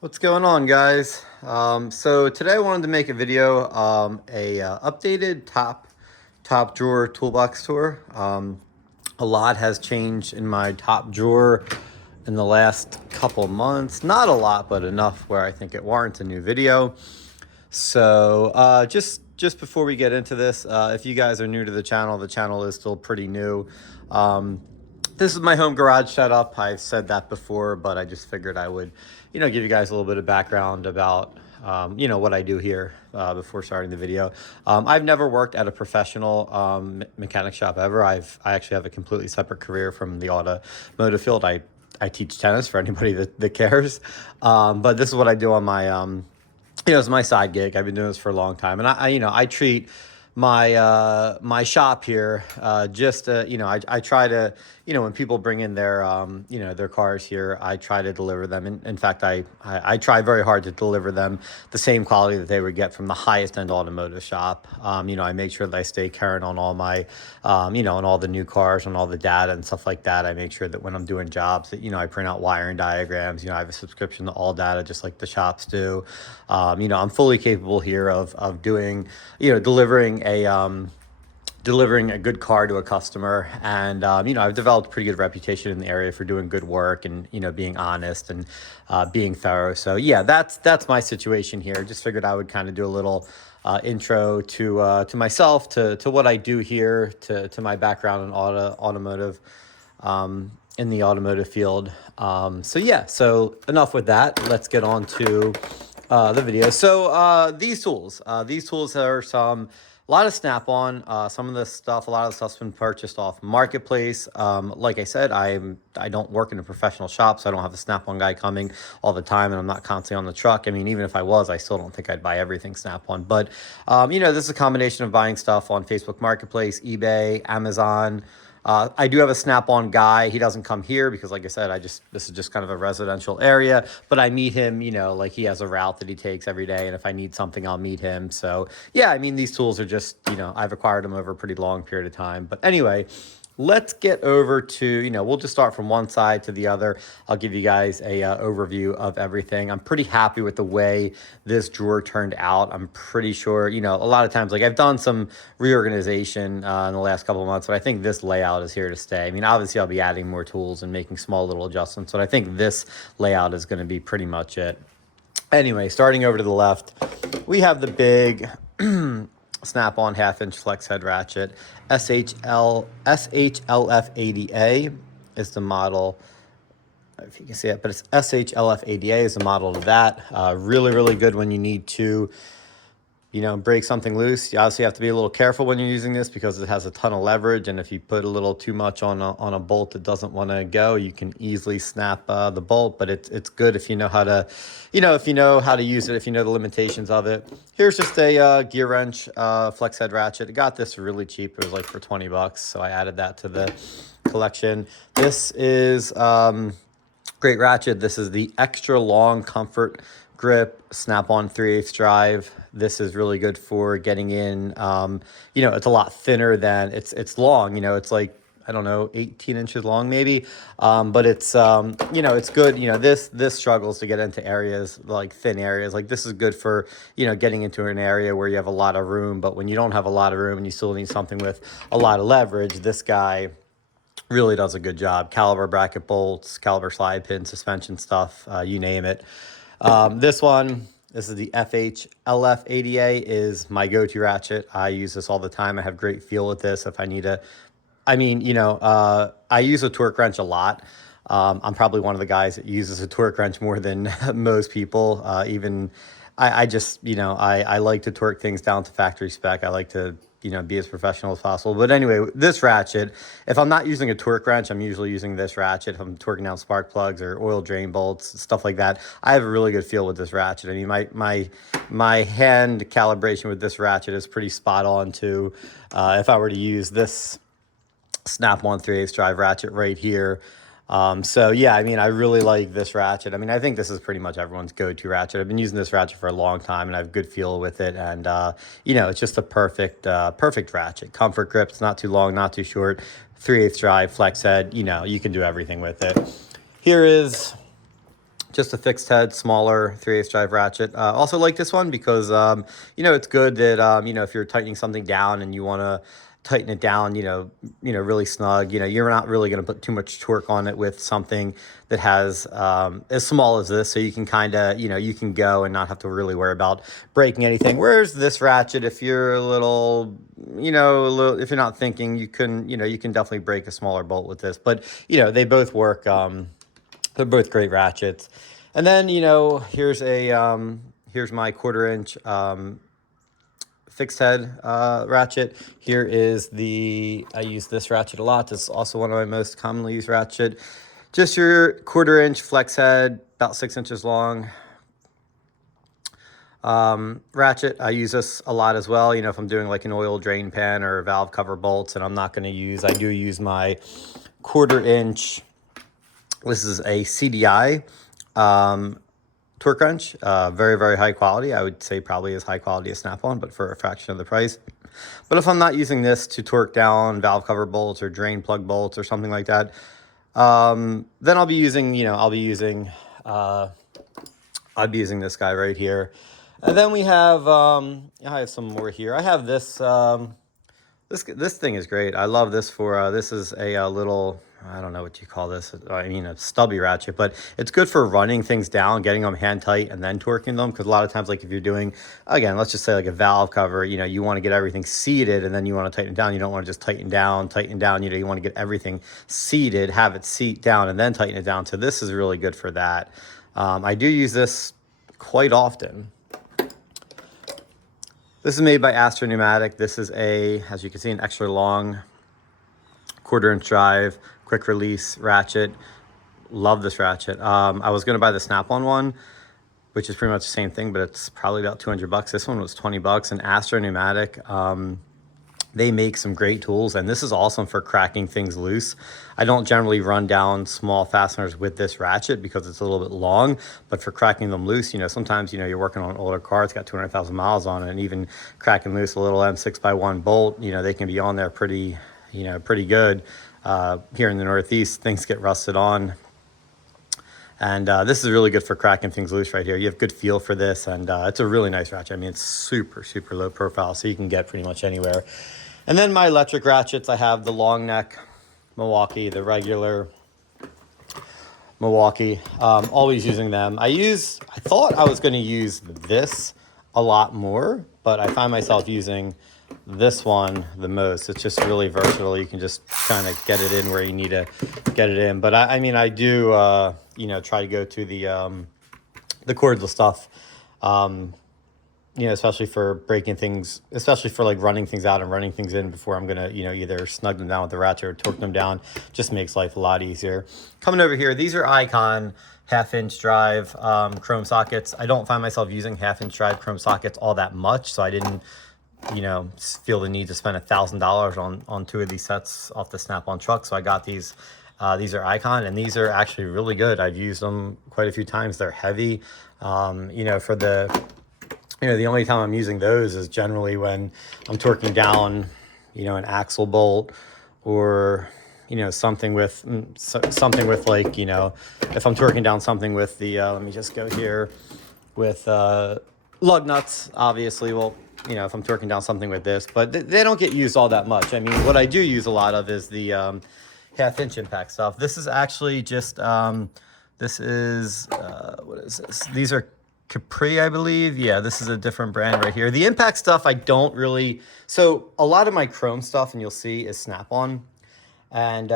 What's going on, guys? So today I wanted to make a video, updated top drawer toolbox tour. A lot has changed in my top drawer in the last couple months. Not a lot, but enough where I think it warrants a new video. So just before we get into this, if you guys are new to the channel is still pretty new. This is my home garage setup. I've said that before, but I just figured I would, give you guys a little bit of background about, what I do here before starting the video. I've never worked at a professional mechanic shop ever. I actually have a completely separate career from the automotive field. I teach tennis for anybody that cares. But this is what I do on my, it's my side gig. I've been doing this for a long time, and I treat my shop here just I try to, when people bring in their their cars here, I try to deliver them. In fact, I try very hard to deliver them the same quality that they would get from the highest end automotive shop. I make sure that I stay current on all my on all the new cars, on all the data and stuff like that. I make sure that when I'm doing jobs that I print out wiring diagrams. I have a subscription to all data just like the shops do. I'm fully capable here of doing, delivering a good car to a customer. And I've developed a pretty good reputation in the area for doing good work and being honest and being thorough. So yeah, that's my situation here. Just figured I would kind of do a little intro to myself, to what I do here, to my background in automotive, in the automotive field. So yeah, so enough with that. Let's get on to the video. So these tools are a lot of Snap On. Some of the stuff, a lot of the stuff's been purchased off Marketplace. Like I said, I don't work in a professional shop, so I don't have a Snap On guy coming all the time, and I'm not constantly on the truck. I mean, even if I was, I still don't think I'd buy everything Snap On. But this is a combination of buying stuff on Facebook Marketplace, eBay, Amazon. I do have a Snap-on guy. He doesn't come here because, like I said, this is just kind of a residential area. But I meet him, like he has a route that he takes every day, and if I need something, I'll meet him. So yeah, I mean, these tools are just, I've acquired them over a pretty long period of time. But anyway, let's get over to, we'll just start from one side to the other. I'll give you guys a overview of everything. I'm pretty happy with the way this drawer turned out. I'm pretty sure, a lot of times, like I've done some reorganization in the last couple of months, but I think this layout is here to stay. I mean, obviously I'll be adding more tools and making small little adjustments, but I think this layout is going to be pretty much it. Anyway, starting over to the left, we have the big Snap-on half-inch flex head ratchet. SHLF80A is the model. I don't know if you can see it, but it's SHLF80A is the model of that. Really, really good when you need to, break something loose. You obviously have to be a little careful when you're using this because it has a ton of leverage, and if you put a little too much on a bolt that doesn't want to go, you can easily snap the bolt. But it's good if you know how to, if you know how to use it, if you know the limitations of it. Here's just a gear wrench flex head ratchet. I got this really cheap. It was like for 20 bucks, so I added that to the collection. This is great ratchet. This is the extra long comfort grip Snap-on 3/8 drive. This is really good for getting in. It's a lot thinner than it's long. It's like, I don't know, 18 inches long maybe. But it's it's good. This struggles to get into areas like thin areas. Like this is good for getting into an area where you have a lot of room. But when you don't have a lot of room and you still need something with a lot of leverage, this guy really does a good job. Caliber bracket bolts, caliber slide pin, suspension stuff, you name it. This is the FHLF80A, is my go-to ratchet. I use this all the time. I have great feel with this. If I need I use a torque wrench a lot. I'm probably one of the guys that uses a torque wrench more than most people. I like to torque things down to factory spec. I like to, be as professional as possible. But anyway, this ratchet, if I'm not using a torque wrench, I'm usually using this ratchet. If I'm torquing down spark plugs or oil drain bolts, stuff like that, I have a really good feel with this ratchet. I mean, my hand calibration with this ratchet is pretty spot on too. If I were to use this Snap-on 3/8 drive ratchet right here. So yeah, I mean, I really like this ratchet. I mean, I think this is pretty much everyone's go-to ratchet. I've been using this ratchet for a long time and I have good feel with it. And, it's just a perfect ratchet. Comfort grip. It's not too long, not too short. 3/8 drive, flex head, you can do everything with it. Here is Just a fixed head, smaller 3/8 drive ratchet. Also like this one because, it's good that, if you're tightening something down and you want to tighten it down, really snug, you're not really going to put too much torque on it with something that has, as small as this. So you can kind of, you can go and not have to really worry about breaking anything. Whereas this ratchet, if you're a little, if you're not thinking, you can definitely break a smaller bolt with this. But, they both work. They're both great ratchets. And then, here's here's my 1/4 inch fixed head ratchet. Here is I use this ratchet a lot. This is also one of my most commonly used ratchet. Just your 1/4 inch flex head, about 6 inches long. Ratchet, I use this a lot as well. If I'm doing like an oil drain pan or valve cover bolts and I'm not going to use, I do use my 1/4 inch. This is a CDI torque wrench, very, very high quality. I would say probably as high quality as Snap On, but for a fraction of the price. But if I'm not using this to torque down valve cover bolts or drain plug bolts or something like that, then I'll be using, I'd be using this guy right here. And then we have, I have some more here. I have this, this thing is great. I love this for, this is a little, I don't know what you call this. I mean, a stubby ratchet, but it's good for running things down, getting them hand tight and then torquing them. Because a lot of times, like if you're doing, again, let's just say like a valve cover, you want to get everything seated and then you want to tighten it down. You don't want to just tighten down. You want to get everything seated, have it seat down and then tighten it down. So this is really good for that. I do use this quite often. This is made by Astro Pneumatic. This is as you can see, an extra long 1/4 inch drive, quick release ratchet. Love this ratchet. I was going to buy the Snap On one, which is pretty much the same thing, but it's probably about $200. This one was $20. And Astro Pneumatic, they make some great tools, and this is awesome for cracking things loose. I don't generally run down small fasteners with this ratchet because it's a little bit long, but for cracking them loose, sometimes, you're working on an older car, it's got 200,000 miles on it, and even cracking loose a little M6x1 bolt, they can be on there pretty good. Here in the Northeast, things get rusted on. And this is really good for cracking things loose right here. You have good feel for this, and it's a really nice ratchet. I mean, it's super, super low profile, so you can get pretty much anywhere. And then my electric ratchets, I have the long neck Milwaukee, the regular Milwaukee, always using them. I thought I was going to use this a lot more, but I find myself using this one the most. It's just really versatile. You can just kind of get it in where you need to get it in. But I mean, I do, try to go to the cordless stuff, especially for breaking things, especially for like running things out and running things in before I'm going to, either snug them down with the ratchet or torque them down. Just makes life a lot easier. Coming over here, these are Icon 1/2 inch drive chrome sockets. I don't find myself using 1/2 inch drive chrome sockets all that much, so I didn't feel the need to spend $1,000 on 2 of these sets off the Snap On truck. So I got these. These are Icon, and these are actually really good. I've used them quite a few times. They're heavy. For the only time I'm using those is generally when I'm torquing down, an axle bolt or, something with like, if I'm torquing down something with the, let me just go here with lug nuts, obviously. Well, if I'm torquing down something with this, but they don't get used all that much. I mean, what I do use a lot of is the 1/2 inch impact stuff. This is actually just, what is this? These are Capri, I believe. Yeah, this is a different brand right here. The impact stuff, I don't really, so a lot of my chrome stuff, and you'll see, is Snap On. And,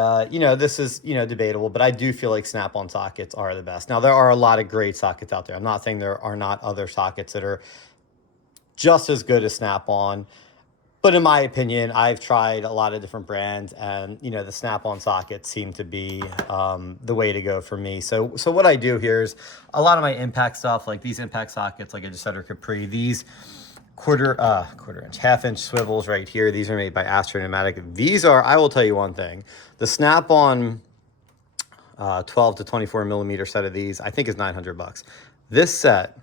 this is, debatable, but I do feel like Snap On sockets are the best. Now, there are a lot of great sockets out there. I'm not saying there are not other sockets that are just as good as Snap On. But in my opinion, I've tried a lot of different brands, and, the Snap On sockets seem to be the way to go for me. So what I do here is a lot of my impact stuff, like these impact sockets, like I just said, are Capri. These 1/4 inch, 1/2 inch swivels right here, these are made by Astro Pneumatic. These are, I will tell you one thing, the Snap On 12 to 24 millimeter set of these, I think is $900. This set,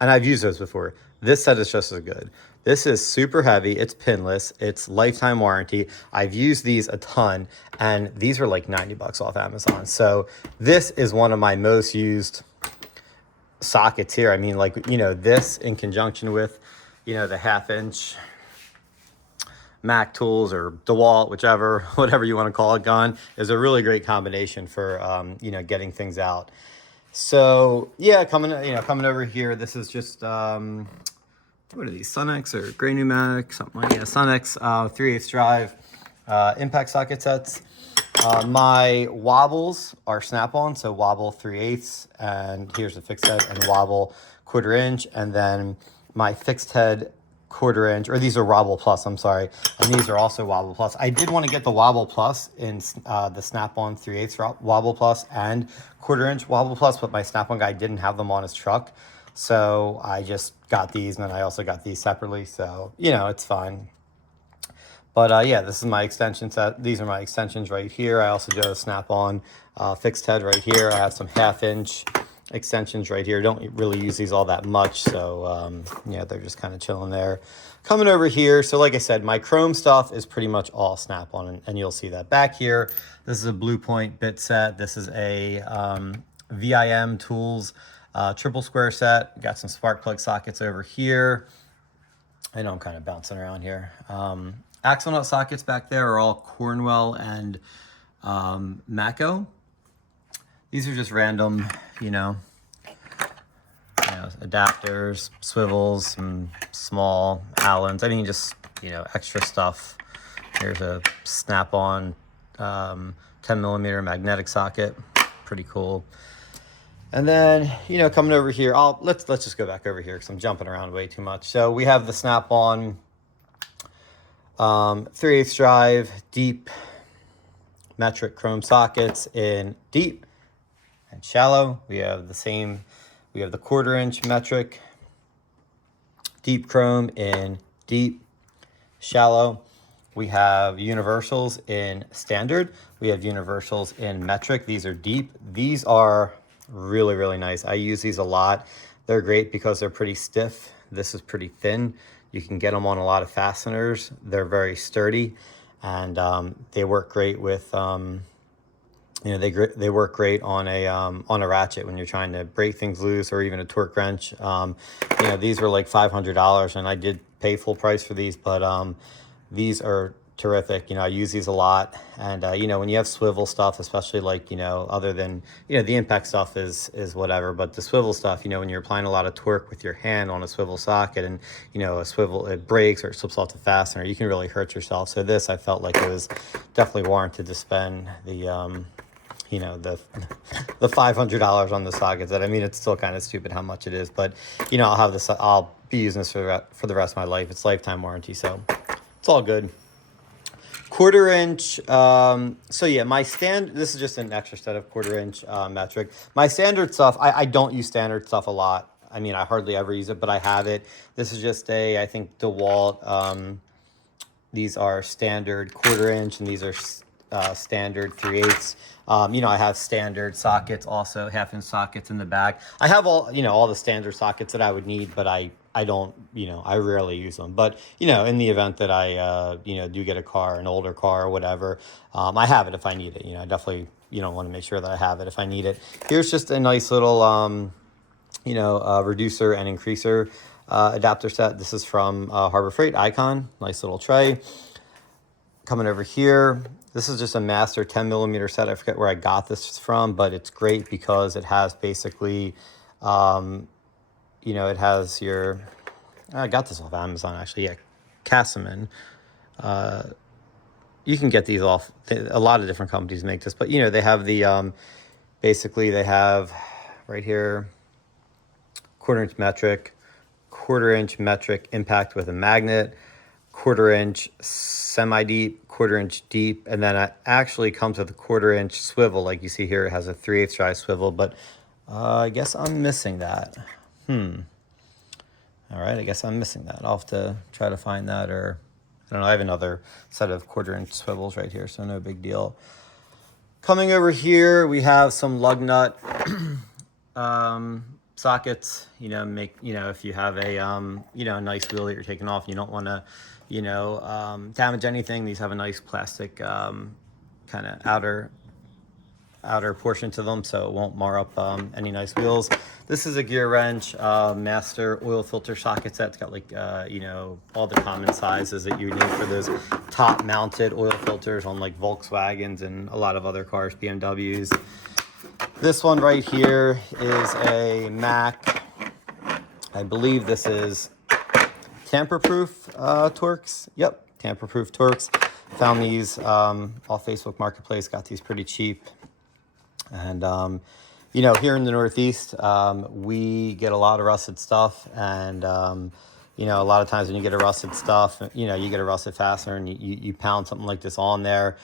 and I've used those before, this set is just as good. This is super heavy. It's pinless. It's lifetime warranty. I've used these a ton, and these are like $90 off Amazon. So this is one of my most used sockets here. I mean, like, you know, this in conjunction with, you know, the 1/2 inch Mac tools or DeWalt, whatever you want to call it, gun is a really great combination for, you know, getting things out. So yeah, coming over here, this is just, what are these, Sunex or Gray Pneumatic, something like, yeah, Sunex 3/8 drive impact socket sets. My wobbles are Snap On, so wobble 3/8, and here's the fixed head, and wobble 1/4 inch, and then my fixed head 1/4 inch, or these are Wobble Plus, I'm sorry, and these are also Wobble Plus. I did want to get the Wobble Plus in the Snap On 3/8 Wobble Plus and 1/4 inch Wobble Plus, but my Snap On guy didn't have them on his truck, so I just got these, and then I also got these separately, so, you know, it's fine. But yeah, this is my extension set. These are my extensions right here. I also do a Snap-on fixed head right here. I have some 1/2 inch extensions right here. Don't really use these all that much, so yeah, they're just kind of chilling there. Coming over here, so like I said, my chrome stuff is pretty much all Snap-on, and you'll see that back here. This is a Blue Point bit set. This is a VIM Tools triple square set. Got some spark plug sockets over here. I know I'm kind of bouncing around here. Axle nut sockets back there are all Cornwell and Mako. These are just random, you know, adapters, swivels, some small Allens. I mean, just, you know, extra stuff. Here's a Snap-on 10mm magnetic socket. Pretty cool. And then, you know, coming over here, let's just go back over here because I'm jumping around way too much. So we have the Snap-on 3/8 drive deep metric chrome sockets in deep and shallow. We have the 1/4 inch metric deep chrome in deep, shallow. We have universals in standard. We have universals in metric. These are deep. These are really, really nice. I use these a lot. They're great because they're pretty stiff. This is pretty thin. You can get them on a lot of fasteners. They're very sturdy, and they work great with, you know, they work great on a ratchet when you're trying to break things loose, or even a torque wrench. You know, these were like $500, and I did pay full price for these, but these are terrific. You know, I use these a lot, and you know, when you have swivel stuff, especially, like, you know, other than, you know, the impact stuff is whatever, but the swivel stuff, you know, when you're applying a lot of torque with your hand on a swivel socket, and, you know, it breaks or it slips off the fastener, you can really hurt yourself. So this, I felt like it was definitely warranted to spend the you know, the $500 on the sockets. That, I mean, it's still kind of stupid how much it is, but, you know, I'll be using this for the rest of my life. It's lifetime warranty, so it's all good. 1/4 inch, so yeah, this is just an extra set of 1/4 inch metric. My standard stuff, I don't use standard stuff a lot. I mean, I hardly ever use it, but I have it. This is just I think DeWalt, these are standard 1/4 inch, and these are standard 3/8. You know, I have standard sockets, also 1/2 inch sockets in the back. I have all the standard sockets that I would need, but I don't, you know, I rarely use them. But, you know, in the event that I, you know, do get an older car or whatever, I have it if I need it. You know, I definitely, you know, want to make sure that I have it if I need it. Here's just a nice little, you know, reducer and increaser adapter set. This is from Harbor Freight Icon. Nice little tray. Coming over here, this is just a master 10mm set. I forget where I got this from, but it's great because it has basically, you know, it has I got this off Amazon, actually. Yeah, Casaman. You can get these off, a lot of different companies make this, but, you know, they have the, basically they have right here, 1/4 inch metric, 1/4 inch metric impact with a magnet, 1/4 inch semi-deep, 1/4 inch deep, and then it actually comes with a 1/4 inch swivel. Like you see here, it has a 3/8 drive swivel, but I guess I'm missing that. All right, I guess I'm missing that. I'll have to try to find that, or I don't know. I have another set of 1/4 inch swivels right here, so no big deal. Coming over here, we have some lug nut sockets. You know, if you have a you know, a nice wheel that you're taking off, and you don't want to, you know, damage anything. These have a nice plastic kind of outer outer portion to them, so it won't mar up any nice wheels. This is a gear wrench, master oil filter socket set. It's got like, you know, all the common sizes that you need for those top mounted oil filters on like Volkswagens and a lot of other cars, BMWs. This one right here is a Mac. I believe this is tamper-proof Torx. Yep, tamper-proof Torx. Found these off Facebook Marketplace, got these pretty cheap. And, you know, here in the Northeast, we get a lot of rusted stuff. And, you know, a lot of times when you get a rusted stuff, you know, you get a rusted fastener and you pound something like this on there,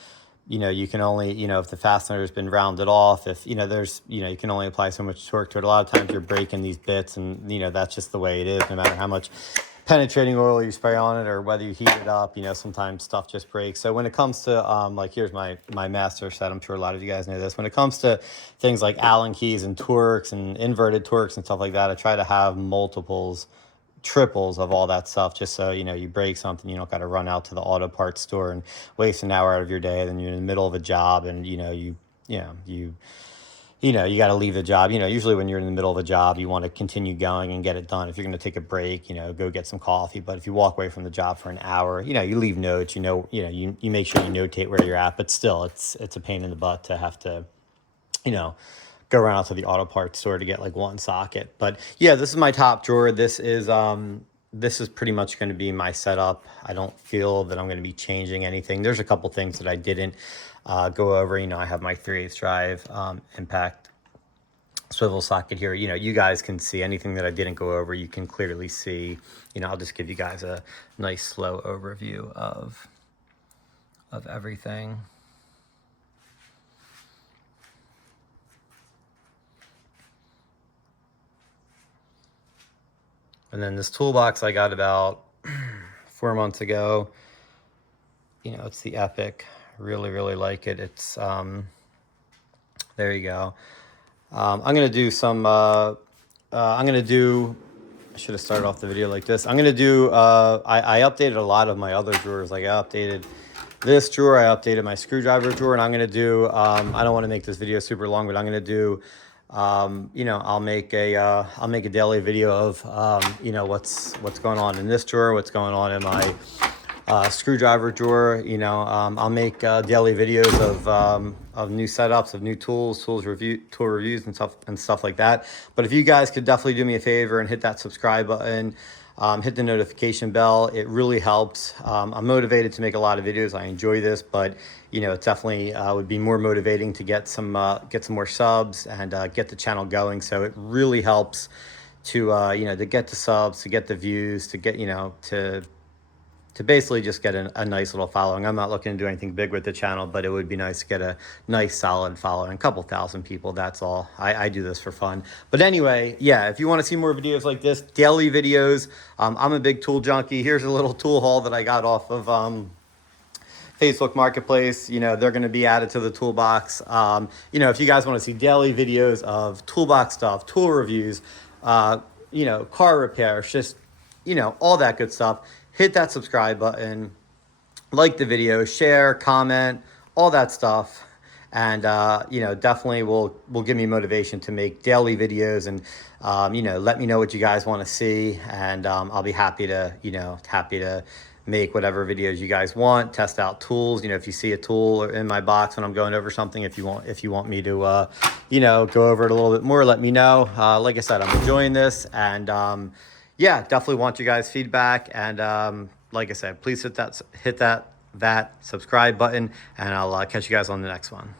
you know, you can only, you know, if the fastener has been rounded off, if, you know, there's, you know, you can only apply so much torque to it. A lot of times you're breaking these bits and, you know, that's just the way it is, no matter how much penetrating oil you spray on it or whether you heat it up, you know, sometimes stuff just breaks. So when it comes to like, here's my master set. I'm sure a lot of you guys know this. When it comes to things like Allen keys and Torx and inverted Torx and stuff like that, I try to have multiples, triples of all that stuff, just so, you know, you break something, you don't got to run out to the auto parts store and waste an hour out of your day. Then you're in the middle of a job and, you know, you got to leave the job. You know, usually when you're in the middle of a job, you want to continue going and get it done. If you're going to take a break, you know, go get some coffee. But if you walk away from the job for an hour, you know, you leave notes, you make sure you notate where you're at. But still, it's a pain in the butt to have to, you know, go around to the auto parts store to get like one socket. But yeah, this is my top drawer. This is pretty much going to be my setup. I don't feel that I'm going to be changing anything. There's a couple things that I didn't go over. You know, I have my 3/8 drive impact swivel socket here. You know, you guys can see anything that I didn't go over. You can clearly see. You know, I'll just give you guys a nice slow overview of everything. And then this toolbox I got about 4 months ago. You know, it's the Epiq. Really, really like it. It's, there you go. I'm going to do some, I should have started off the video like this. I'm going to do, I updated a lot of my other drawers. Like I updated this drawer, I updated my screwdriver drawer, and I'm going to do, I don't want to make this video super long, but I'm going to do, you know, I'll make a daily video of, you know, what's going on in this drawer, what's going on in my screwdriver drawer. You know, I'll make daily videos of new setups, of new tool reviews and stuff like that. But if you guys could definitely do me a favor and hit that subscribe button, hit the notification bell, it really helps. I'm motivated to make a lot of videos. I enjoy this, but you know, it definitely would be more motivating to get some more subs and get the channel going. So it really helps to you know, to get the subs, to get the views, to get, you know, to basically just get a nice little following. I'm not looking to do anything big with the channel, but it would be nice to get a nice solid following, a couple thousand people. That's all. I do this for fun. But anyway, yeah, if you want to see more videos like this, daily videos, I'm a big tool junkie. Here's a little tool haul that I got off of Facebook Marketplace. You know, they're going to be added to the toolbox. You know, if you guys want to see daily videos of toolbox stuff, tool reviews, you know, car repairs, just, you know, all that good stuff, hit that subscribe button, like the video, share, comment, all that stuff. And, you know, definitely will give me motivation to make daily videos and, you know, let me know what you guys want to see. And I'll be happy to, you know, make whatever videos you guys want, test out tools. You know, if you see a tool in my box when I'm going over something, if you want me to, you know, go over it a little bit more, let me know. Like I said, I'm enjoying this, and yeah, definitely want you guys' feedback. And like I said, please hit that subscribe button, and I'll catch you guys on the next one.